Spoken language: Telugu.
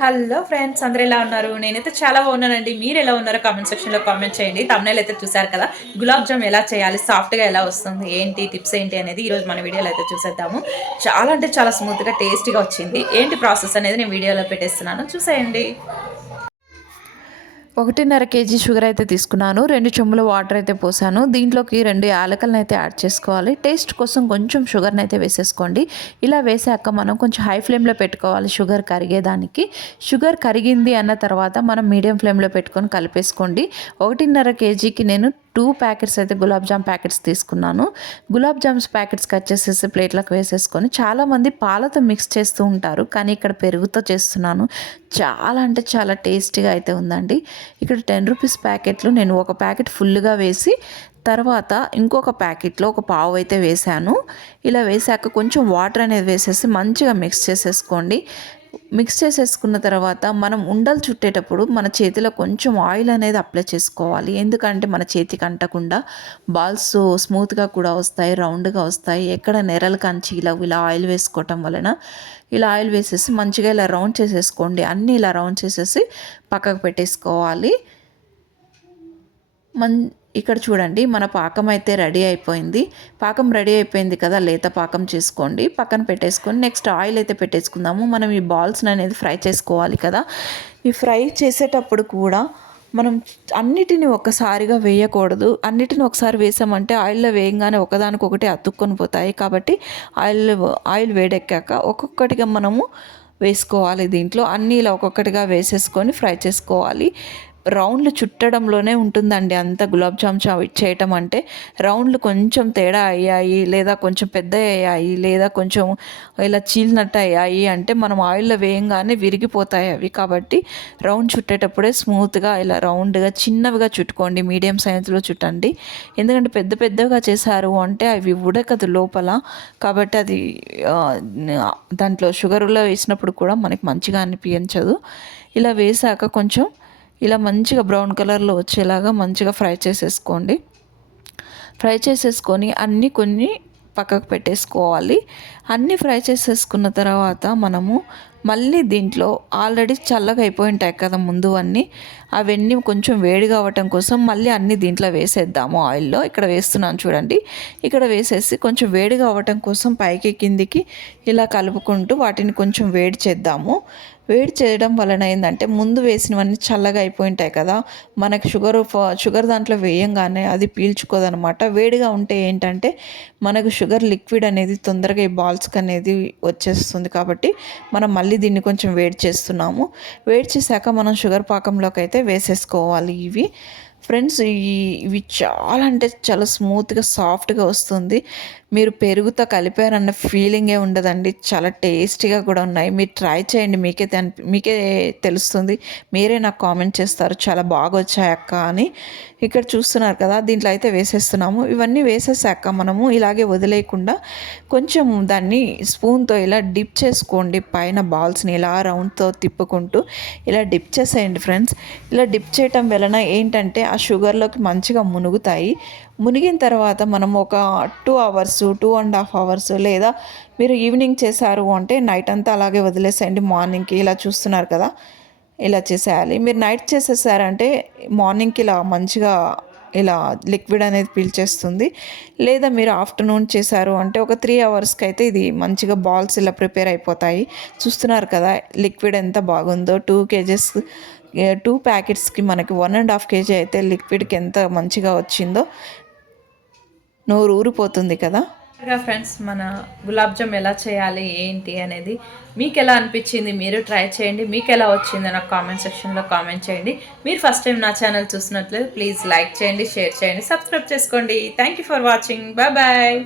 హలో ఫ్రెండ్స్ అందరూ ఎలా ఉన్నారు? నేనైతే చాలా బాగున్నానండి. మీరు ఎలా ఉన్నారో కామెంట్ సెక్షన్లో కామెంట్ చేయండి. తమ్నేల్ అయితే చూసారు కదా? గులాబ్ జామ్ ఎలా చేయాలి? సాఫ్ట్గా ఎలా వస్తుంది? ఏంటి? టిప్స్ ఏంటి అనేది ఈరోజు మన వీడియోలో అయితే చూసేద్దాము. చాలా అంటే చాలా స్మూత్గా టేస్టీగా వచ్చింది. ఏంటి ప్రాసెస్ అనేది నేను వీడియోలో పెట్టేస్తున్నాను. చూసేయండి. ఒకటిన్నర కేజీ షుగర్ అయితే తీసుకున్నాను రెండు చెంబుల వాటర్ అయితే పోసాను. దీంట్లోకి రెండు యాలకలను అయితే యాడ్ చేసుకోవాలి. టేస్ట్ కోసం కొంచెం షుగర్ని అయితే వేసేసుకోండి. ఇలా వేసాక మనం కొంచెం హై ఫ్లేమ్లో పెట్టుకోవాలి షుగర్ కరిగేదానికి. షుగర్ కరిగింది అన్న తర్వాత మనం మీడియం ఫ్లేమ్లో పెట్టుకొని కలిపేసుకోండి. ఒకటిన్నర కేజీకి నేను టూ ప్యాకెట్స్ అయితే గులాబ్ జామ్ ప్యాకెట్స్ తీసుకున్నాను. గులాబ్ జామ్స్ ప్యాకెట్స్ కట్ చేసేసి ప్లేట్లకు వేసేసుకొని చాలామంది పాలతో మిక్స్ చేస్తూ ఉంటారు కానీ ఇక్కడ పెరుగుతో చేస్తున్నాను. చాలా అంటే చాలా టేస్టీగా అయితే ఉందండి. ఇక్కడ టెన్ రూపీస్ ప్యాకెట్లు నేను ఒక ప్యాకెట్ ఫుల్గా వేసి తర్వాత ఇంకొక ప్యాకెట్లో ఒక పావు అయితే వేసాను ఇలా వేసాక కొంచెం వాటర్ అనేది వేసేసి మంచిగా మిక్స్ చేసేసుకోండి. మిక్స్ చేసేసుకున్న తర్వాత మనం ఉండలు చుట్టేటప్పుడు మన చేతిలో కొంచెం ఆయిల్ అనేది అప్లై చేసుకోవాలి. ఎందుకంటే మన చేతికి అంటకుండా బాల్స్ స్మూత్గా కూడా వస్తాయి రౌండ్గా వస్తాయి. ఎక్కడ నెరలు కంచి ఇలా ఇలా ఆయిల్ వేసుకోవటం వలన ఇలా ఆయిల్ వేసేసి మంచిగా ఇలా రౌండ్ చేసేసుకోండి. అన్నీ ఇలా రౌండ్ చేసేసి పక్కకు పెట్టేసుకోవాలి. మన్ ఇక్కడ చూడండి మన పాకం అయితే రెడీ అయిపోయింది. పాకం రెడీ అయిపోయింది కదా లేత పాకం చేసుకోండి. పక్కన పెట్టేసుకొని నెక్స్ట్ ఆయిల్ అయితే పెట్టేసుకుందాము. మనం ఈ బాల్స్ని అనేది ఫ్రై చేసుకోవాలి కదా. ఈ ఫ్రై చేసేటప్పుడు కూడా మనం అన్నిటిని ఒక్కసారిగా వేయకూడదు. అన్నిటిని ఒకసారి వేసామంటే ఆయిల్లో వేయంగానే ఒకదానికొకటి అతుక్కొని పోతాయి. కాబట్టి ఆయిల్ ఆయిల్ వేడెక్కాక ఒక్కొక్కటిగా మనము వేసుకోవాలి దీంట్లో. అన్నీ ఇలా ఒక్కొక్కటిగా వేసేసుకొని ఫ్రై చేసుకోవాలి. రౌండ్లు చుట్టడంలోనే ఉంటుందండి అంత గులాబ్ జామ్ చేయటం అంటే. రౌండ్లు కొంచెం తేడా అయ్యాయి లేదా కొంచెం పెద్ద అయ్యాయి లేదా కొంచెం ఇలా చీలినట్టు అయ్యాయి అంటే మనం ఆయిల్లో వేయంగానే విరిగిపోతాయి అవి. కాబట్టి రౌండ్ చుట్టేటప్పుడే స్మూత్గా ఇలా రౌండ్గా చిన్నవిగా చుట్టుకోండి మీడియం సైజులో చుట్టండి. ఎందుకంటే పెద్ద పెద్దగా చేశారు అంటే అవి ఉడకదు లోపల. కాబట్టి అది దాంట్లో షుగర్లో వేసినప్పుడు కూడా మనకి మంచిగా అనిపించదు. ఇలా వేసాక కొంచెం ఇలా మంచిగా బ్రౌన్ కలర్లో వచ్చేలాగా మంచిగా ఫ్రై చేసేసుకోండి. ఫ్రై చేసేసుకొని అన్నీ కొన్ని పక్కకు పెట్టేసుకోవాలి. అన్నీ ఫ్రై చేసేసుకున్న తర్వాత మనము మళ్ళీ దీంట్లో ఆల్రెడీ చల్లగా అయిపోయి ఉంటాయి కదా ముందు అన్నీ. అవన్నీ కొంచెం వేడిగా అవ్వటం కోసం మళ్ళీ అన్నీ దీంట్లో వేసేద్దాము ఆయిల్లో. ఇక్కడ వేస్తున్నాను చూడండి. ఇక్కడ వేసేసి కొంచెం వేడిగా అవ్వటం కోసం పైకి కిందికి ఇలా కలుపుకుంటూ వాటిని కొంచెం వేడి చేద్దాము. వేడి చేయడం వలన ఏంటంటే ముందు వేసినవన్నీ చల్లగా అయిపోయి ఉంటాయి కదా. మనకి షుగర్ షుగర్ దాంట్లో వేయంగానే అది పీల్చుకోదనమాట. వేడిగా ఉంటే ఏంటంటే మనకు షుగర్ లిక్విడ్ అనేది తొందరగా ఈ బాల్స్కి అనేది వచ్చేస్తుంది కాబట్టి మనం మళ్ళీ దీన్ని కొంచెం వేడి చేస్తున్నాము. వేడి చేశాక మనం షుగర్ పాకంలోకి అయితే వేసేసుకోవాలి ఇవి. ఫ్రెండ్స్ ఇవి చాలా అంటే చాలా స్మూత్గా సాఫ్ట్గా వస్తుంది. మీరు పెరుగుతో కలిపారన్న ఫీలింగే ఉండదండి. చాలా టేస్టీగా కూడా ఉన్నాయి. మీరు ట్రై చేయండి. మీకే మీకే తెలుస్తుంది. మీరే నాకు కామెంట్ చేస్తారు. చాలా బాగా వచ్చాయక్క అని. ఇక్కడ చూస్తున్నారు కదా దీంట్లో అయితే వేసేస్తున్నాము. ఇవన్నీ వేసేసాక మనము ఇలాగే వదిలేయకుండా కొంచెం దాన్ని స్పూన్తో ఇలా డిప్ చేసుకోండి. పైన బాల్స్ని ఇలా రౌండ్తో తిప్పుకుంటూ ఇలా డిప్ చేసేయండి ఫ్రెండ్స్. ఇలా డిప్ చేయటం వలన ఏంటంటే ఆ షుగర్లోకి మంచిగా మునుగుతాయి. మునిగిన తర్వాత మనం ఒక two hours two and half hours లేదా మీరు ఈవినింగ్ చేశారు అంటే నైట్ అంతా అలాగే వదిలేసేయండి. మార్నింగ్కి ఇలా చూస్తున్నారు కదా ఇలా చేసేయాలి. మీరు నైట్ చేసేసారంటే మార్నింగ్కి ఇలా మంచిగా ఇలా లిక్విడ్ అనేది పీల్చేస్తుంది లేదా మీరు ఆఫ్టర్నూన్ చేశారు అంటే ఒక త్రీ అవర్స్కి అయితే ఇది మంచిగా బాల్స్ ఇలా ప్రిపేర్ అయిపోతాయి. చూస్తున్నారు కదా లిక్విడ్ ఎంత బాగుందో. టూ కేజెస్ టూ ప్యాకెట్స్కి మనకి వన్ అండ్ హాఫ్ కేజీ అయితే లిక్విడ్కి ఎంత మంచిగా వచ్చిందో. నోరు ఊరిపోతుంది కదా. ఫ్రెండ్స్ మన గులాబ్ జామ్ ఎలా చేయాలి ఏంటి అనేది మీకు ఎలా అనిపించింది మీరు ట్రై చేయండి మీకు ఎలా వచ్చింది నాకు కామెంట్ సెక్షన్లో కామెంట్ చేయండి. మీరు ఫస్ట్ టైం నా ఛానల్ చూసినట్లయితే ప్లీజ్ లైక్ చేయండి షేర్ చేయండి సబ్స్క్రైబ్ చేసుకోండి. Thank you for watching bye bye